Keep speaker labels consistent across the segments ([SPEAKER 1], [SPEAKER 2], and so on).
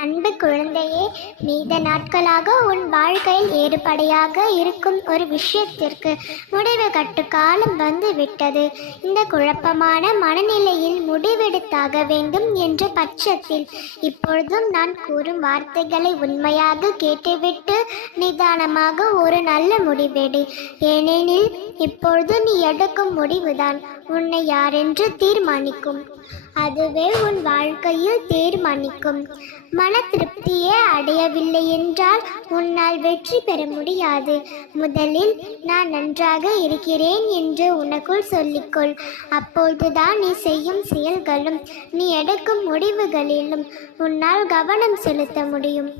[SPEAKER 1] அன்பு குழந்தையே மீத நாட்களாக உன் வாழ்க்கையில் ஏறுபடையாக இருக்கும் ஒரு விஷயத்திற்கு முடிவு கட்டு காலம் வந்து விட்டது இந்த குழப்பமான மனநிலையில் முடிவெடுத்தாக வேண்டும் என்ற பட்சத்தில் இப்பொழுதும் நான் கூறும் வார்த்தைகளை உண்மையாக கேட்டுவிட்டு நிதானமாக ஒரு நல்ல முடிவெடு. ஏனெனில் இப்பொழுது நீ எடுக்கும் முடிவுதான். உன்னை யாரென்று தீர்மானிக்கும். அதுவே உன் வாழ்க்கையில் தீர்மானிக்கும். மன திருப்தியே அடையவில்லை என்றால் உன்னால் வெற்றி பெற முடியாது. முதலில் நான் நன்றாக இருக்கிறேன் என்று உனக்குள் சொல்லிக்கொள். அப்பொழுதுதான் நீ செய்யும் செயல்களும் நீ எடுக்கும் முடிவுகளிலும் உன்னால் கவனம் செலுத்த முடியும்.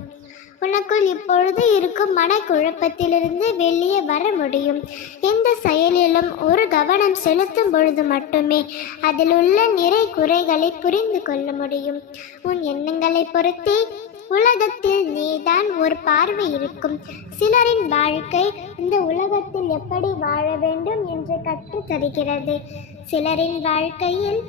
[SPEAKER 1] உனக்குள் இப்பொழுது இருக்கும் மனக்குழப்பத்திலிருந்து வெளியே வர முடியும். எந்த செயலிலும் ஒரு கவனம் செலுத்தும் பொழுது மட்டுமே அதில் உள்ள நிறை குறைகளை புரிந்து கொள்ள முடியும். உன் எண்ணங்களை பொறுத்தே உலகத்தில் நீதான் ஒரு பார்வை இருக்கும். சிலரின் வாழ்க்கை இந்த உலகத்தில் எப்படி வாழ வேண்டும் என்று கற்றுத் தருகிறது சிலரின் வாழ்க்கையில்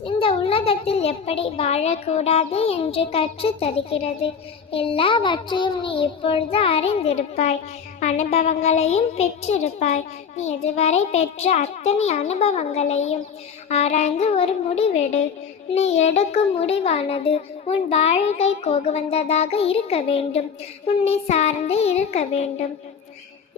[SPEAKER 1] இந்த உலகத்தில் எப்படி வாழக்கூடாது என்று கற்று தருகிறது. எல்லாவற்றையும் நீ இப்பொழுது அறிந்திருப்பாய். அனுபவங்களையும் பெற்றிருப்பாய். நீ இதுவரை பெற்ற அத்தனை அனுபவங்களையும் ஆராய்ந்து ஒரு முடிவெடு. நீ எடுக்கும் முடிவானது உன் வாழ்க்கைக்கு உகந்ததாக இருக்க வேண்டும். உன்னை சார்ந்து இருக்க வேண்டும்.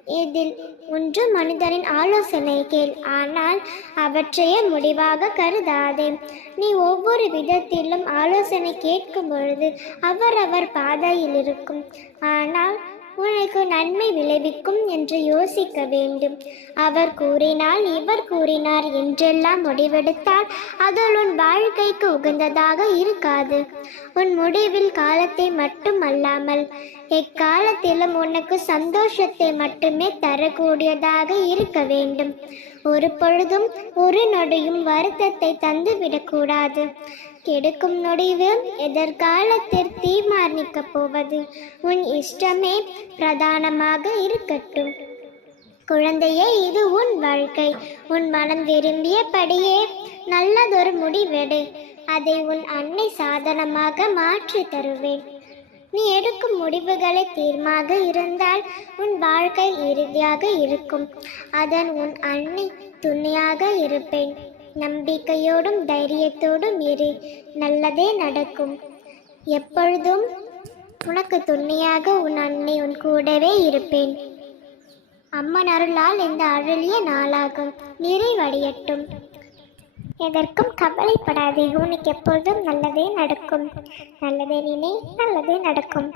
[SPEAKER 1] இதில் ஒன்று மனிதரின் ஆலோசனை கேள் ஆனால் அவற்றையே முடிவாக கருதாதே. நீ ஒவ்வொரு விதத்திலும் ஆலோசனை கேட்கும் பொழுது அவரவர் பாதையில் இருக்கும். ஆனால் நன்மை விளைவிக்கும் என்று யோசிக்க வேண்டும். அவர் கூறினால் இவர் கூறினார் என்றெல்லாம் முடிவெடுத்தால் அதில் உன் வாழ்க்கைக்கு உகந்ததாக இருக்காது. உன் முடிவில் காலத்தை மட்டும் அல்லாமல் எக்காலத்திலும் உனக்கு சந்தோஷத்தை மட்டுமே தரக்கூடியதாக இருக்க வேண்டும். ஒரு பொழுதும் ஒரு நொடியும் வருத்தத்தை தந்துவிடக்கூடாது. கெடுக்கும் நொடிவு எதிர்காலத்தில் தீர்மானிக்கப் போவது உன் இஷ்டமே பிரதானமாக இருக்கட்டும். குழந்தையே இது உன் வாழ்க்கை. உன் மனம் விரும்பியபடியே நல்லதொரு முடிவெடு. அதை உன் அன்னை சாதனமாக மாற்றி தருவேன். நீ எடுக்கும் முடிவுகளை தீர்மாக இருந்தால் உன் வாழ்க்கை இறுதியாக இருக்கும். அதன் உன் அன்னை துணையாக இருப்பேன். நம்பிக்கையோடும் தைரியத்தோடும் இரு. நல்லதே நடக்கும். எப்பொழுதும் உனக்கு துணையாக உன் அன்னை உன் கூடவே இருப்பேன். அம்மன் அருளால் இந்த அருளிய நாளாகும். நிறைவடையட்டும். எதற்கும் கவலைப்படாதே. உனக்கு எப்பொழுதும் நல்லதே நடக்கும். நல்லதே நினை நல்லதே நடக்கும்.